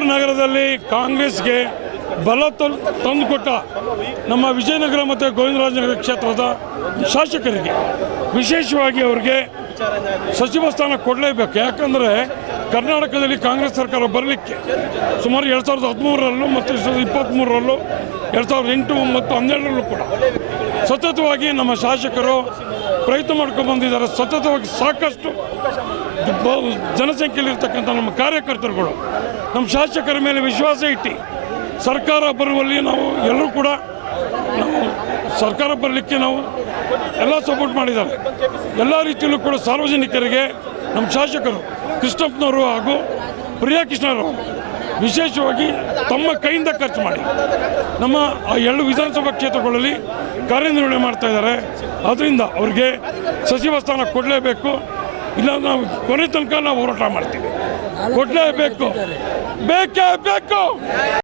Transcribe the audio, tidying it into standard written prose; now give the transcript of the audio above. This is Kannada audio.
ತುಮಕೂರು ನಗರದಲ್ಲಿ ಕಾಂಗ್ರೆಸ್ಗೆ ಬಲ ತಂದುಕೊಟ್ಟ ನಮ್ಮ ವಿಜಯನಗರ ಮತ್ತು ಗೋವಿಂದರಾಜನಗರ ಕ್ಷೇತ್ರದ ಶಾಸಕರಿಗೆ ವಿಶೇಷವಾಗಿ ಅವರಿಗೆ ಸಚಿವ ಸ್ಥಾನ ಕೊಡಲೇಬೇಕು. ಯಾಕಂದರೆ ಕರ್ನಾಟಕದಲ್ಲಿ ಕಾಂಗ್ರೆಸ್ ಸರ್ಕಾರ ಬರಲಿಕ್ಕೆ ಸುಮಾರು 2013ರಲ್ಲೂ ಮತ್ತು 2023ರಲ್ಲೂ 2008 ಮತ್ತು 2012ರಲ್ಲೂ ಕೂಡ ಸತತವಾಗಿ ನಮ್ಮ ಶಾಸಕರು ಪ್ರಯತ್ನ ಮಾಡ್ಕೊಂಡು ಬಂದಿದ್ದಾರೆ. ಸತತವಾಗಿ ಸಾಕಷ್ಟು ಜನಸಂಖ್ಯೆಯಲ್ಲಿರ್ತಕ್ಕಂಥ ನಮ್ಮ ಕಾರ್ಯಕರ್ತರುಗಳು ನಮ್ಮ ಶಾಸಕರ ಮೇಲೆ ವಿಶ್ವಾಸ ಇಟ್ಟು ಸರ್ಕಾರ ಬರುವಲ್ಲಿ ನಾವು ಎಲ್ಲರೂ ಕೂಡ ಸರ್ಕಾರ ಬರಲಿಕ್ಕೆ ನಾವು ಎಲ್ಲ ಸಪೋರ್ಟ್ ಮಾಡಿದ್ದಾರೆ. ಎಲ್ಲ ರೀತಿಯಲ್ಲೂ ಕೂಡ ಸಾರ್ವಜನಿಕರಿಗೆ ನಮ್ಮ ಶಾಸಕರು ಕೃಷ್ಣಪ್ಪನವರು ಹಾಗೂ ಪ್ರಿಯಾ ಕೃಷ್ಣರವರು ವಿಶೇಷವಾಗಿ ತಮ್ಮ ಕೈಯಿಂದ ಖರ್ಚು ಮಾಡಿ ನಮ್ಮ ಆ 2 ವಿಧಾನಸಭಾ ಕ್ಷೇತ್ರಗಳಲ್ಲಿ ಕಾರ್ಯನಿರ್ವಹಣೆ ಮಾಡ್ತಾ ಇದ್ದಾರೆ. ಅದರಿಂದ ಅವ್ರಿಗೆ ಸಚಿವ ಸ್ಥಾನ ಕೊಡಲೇಬೇಕು. ಇಲ್ಲ ನಾವು ಕೊನೆ ತನಕ ನಾವು ಹೋರಾಟ ಮಾಡ್ತೀವಿ. ಕೊಡಲೇಬೇಕು, ಬೇಕೇ ಬೇಕು.